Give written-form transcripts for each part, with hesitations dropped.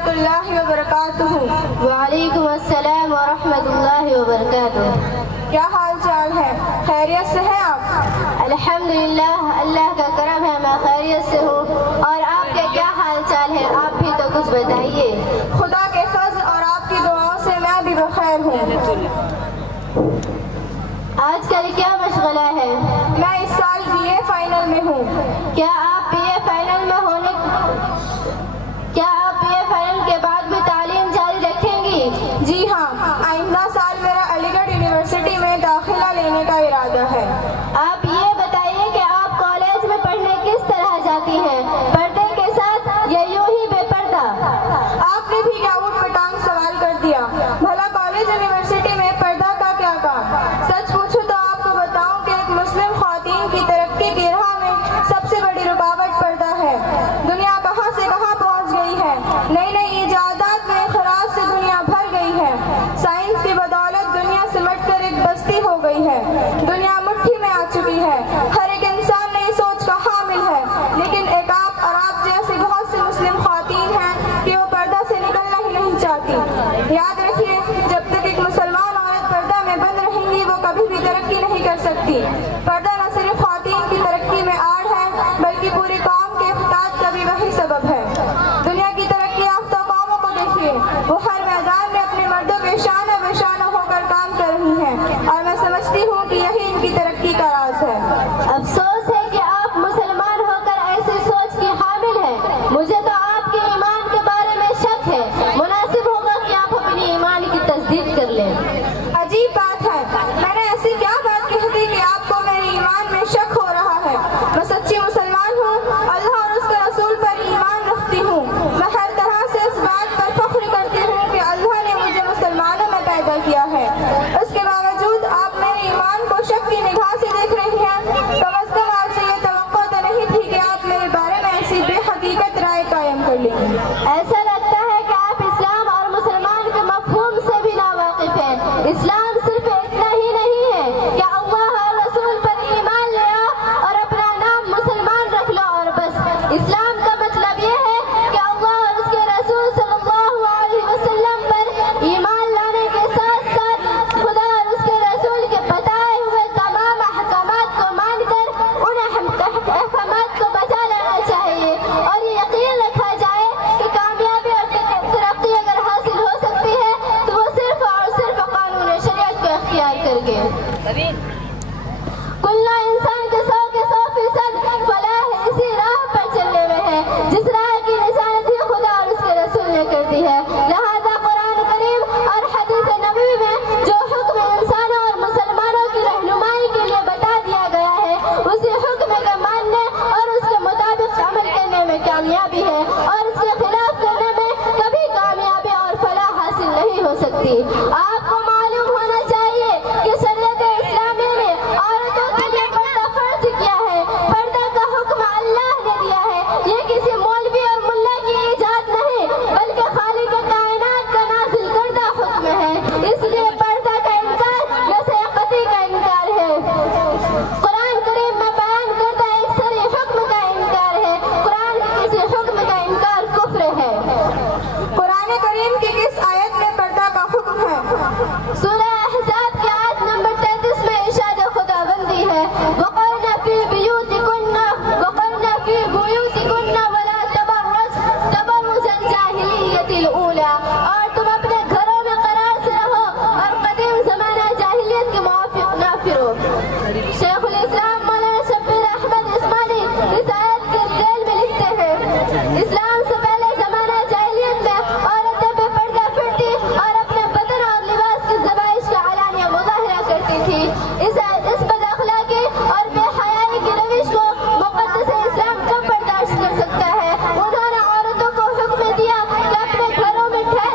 ورحمۃ اللہ وبرکاتہ۔ وعلیکم السلام ورحمۃ اللہ وبرکاتہ۔ کیا حال چال ہے؟ خیریت سے ہیں آپ؟ الحمدللہ، اللہ کا کرم ہے، میں خیریت سے ہوں۔ اور آپ کے کیا حال چال ہے؟ آپ بھی تو کچھ بتائیے۔ خدا کے فضل اور آپ کی دعاؤں سے میں بھی بخیر ہوں۔ آج کل کیا مشغلہ ہے؟ میں اس سال BA فائنل میں ہوں۔ کیا آپ BA فائنل کے بعد بھی تعلیم جاری رکھیں گی؟ جی ہاں، آئندہ سال میرا علی گڑھ یونیورسٹی میں داخلہ لینے کا ارادہ ہے۔ آپ یہ بتائیے کہ آپ کالج میں پڑھنے کس طرح جاتی ہیں، پردے کے ساتھ یا یوں ہی بے پردہ؟ آپ نے بھی کیا اوٹ پٹانگ سوال کر دیا۔ بھلا کالج یونیورسٹی میں پردہ کا کیا کام؟ سچ پوچھو تو آپ کو بتاؤں کہ ایک مسلم خواتین کی ترقی کی راہ میں سب سے بڑی رکاوٹ پردہ ہے۔ دنیا کہاں سے کہاں پہنچ گئی ہے، نئی نئی ایجادات میں اخراج سے دنیا بھر گئی ہے۔ سائنس کی بدولت دنیا سمٹ کر ایک بستی ہو گئی ہے، دنیا مٹھی میں آ چکی ہے۔ ہر ایک انسان نئی سوچ کا حامل ہے، لیکن ایک آپ اور آپ جیسے بہت سی مسلم خواتین ہیں کہ وہ پردہ سے نکلنا ہی نہیں چاہتی۔ یاد رکھیے، جب تک ایک مسلمان عورت پردہ میں بند رہیں گی وہ کبھی بھی ترقی نہیں کر سکتی۔ پردہ نہ صرف خواتین کی ترقی میں آڑ ہے بلکہ پوری قوم کے افساد کا بھی وہی سبب ہے۔ دنیا کی ترقی یافتہ قوموں کو دیکھیے، وہ ہر میدان میں اپنے مردوں کے شانہ بے شانہ ہو کر کام کر رہی ہیں، اور میں سمجھتی ہوں کہ یہی ان کی ترقی کا راز ہے۔ افسوس ہے کہ آپ مسلمان ہو کر ایسی سوچ کی حامل ہیں۔ مجھے تو آپ کے ایمان کے بارے میں شک ہے، مناسب ہوگا کہ آپ اپنی ایمان کی تصدیق کر لیں۔ عجیب بات ہے، میں نے ایسی کیا بات کہہ دی کہ آپ کو میرے ایمان میں شک ہو رہا ہے؟ میں سچی مسلمان ہوں، اللہ اور اس کے رسول پر ایمان رکھتی ہوں۔ میں ہر طرح سے اس بات پر فخر کرتی ہوں کہ اللہ نے مجھے مسلمانوں میں پیدا کیا ہے۔ اس کے باوجود آپ میرے ایمان کو شک کی نگاہ سے دیکھ رہی ہیں۔ کم از کم آپ سے یہ توقع تو نہیں تھی کہ آپ میرے بارے میں ایسی بے حقیقت رائے قائم کر لیں گی۔ ایسا لگتا ہے کہ آپ اسلام اور مسلمان کے مفہوم سے بھی ناواقف ہیں۔ اسلام صرف اتنا ہی نہیں ہے کہ اللہ اور رسول پر ایمان لے آؤ اور اپنا نام مسلمان رکھ لو اور بس۔ اسلام کا مطلب یہ ہے کہ اللہ اور اس کے رسول صلی اللہ علیہ وسلم پر ایمان لانے کے ساتھ ساتھ خدا اور اس کے رسول کے بتائے ہوئے تمام احکامات کو مان کر ان احکامات کو بچا لینا چاہیے، اور یہ یقین رکھا جائے کہ کامیابی اور ترقی اگر حاصل ہو سکتی ہے تو وہ صرف اور صرف قانون شریعت کو اختیار کر کے۔ کل انسان کے 100% فلاح اسی راہ پر چلنے میں ہے جس راہ کی نشانت ہی خدا اور اس کے رسول نے کر دی ہے۔ لہذا قرآن کریم اور حدیث نبوی میں جو حکم انسانوں اور مسلمانوں کی رہنمائی کے لیے بتا دیا گیا ہے، اسی حکم کے ماننے اور اس کے مطابق عمل کرنے میں کامیابی ہے، اور اس کے خلاف کرنے میں کبھی کامیابی اور فلاح حاصل نہیں ہو سکتی۔ آپ کو معلوم ہونا چاہیے کہ شریعت اسلامی نے عورتوں کے لیے پردہ فرض کیا ہے۔ پردہ کا حکم اللہ نے دیا ہے، یہ کسی مولوی اور ملا کی ایجاد نہیں بلکہ خالق کائنات کا نازل کردہ حکم ہے۔ اس لیے پردہ کا انکار نسل قطعی کا انکار ہے۔ قرآن کریم میں بیان کردہ ایک صریح حکم کا انکار ہے۔ قرآن کے کسی حکم کا انکار کفر ہے۔ قرآن کریم کی کس آیت میں پردہ کا حکم ہے؟ سورہ احزاب کی آیت نمبر 33 میں ارشاد خداوندی ہے، وَقَرْنَ فِي بُيُوتِكُنَّ وَلَا تَبَرُّجْنَ الْجَاهِلِيَّةِ الْأُولَىٰ، اور تم اپنے گھروں میں قرار سے رہو اور قدیم زمانہ جاہلیت کے موافق نہ پھرو۔ شیخ الاسلام مولانا شبیر احمد عثمانی اس آیت کے ذیل میں لکھتے ہیں، اسلام سے پہلے زمانہ جاہلیت میں عورتیں بے پردہ پھرتی اور اپنے بدن اور لباس کی زبائش کا علانیہ مظاہرہ کرتی تھی۔ اس بد اخلاقی اور بے حیائی کی روش کو مقدس اسلام کب برداشت کر سکتا ہے؟ انہوں نے عورتوں کو حکم دیا کہ اپنے گھروں میں ٹھہر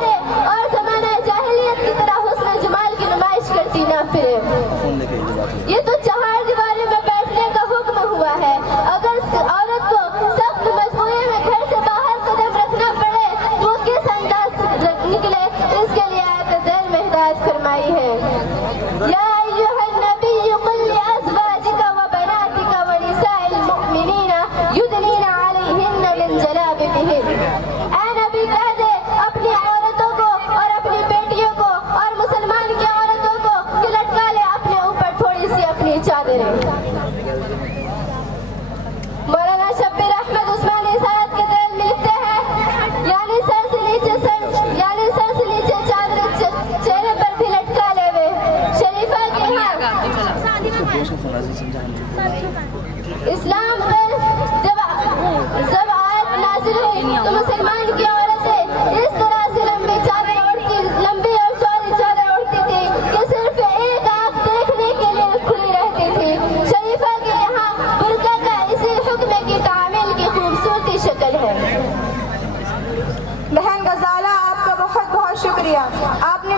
شکریہ، آپ نے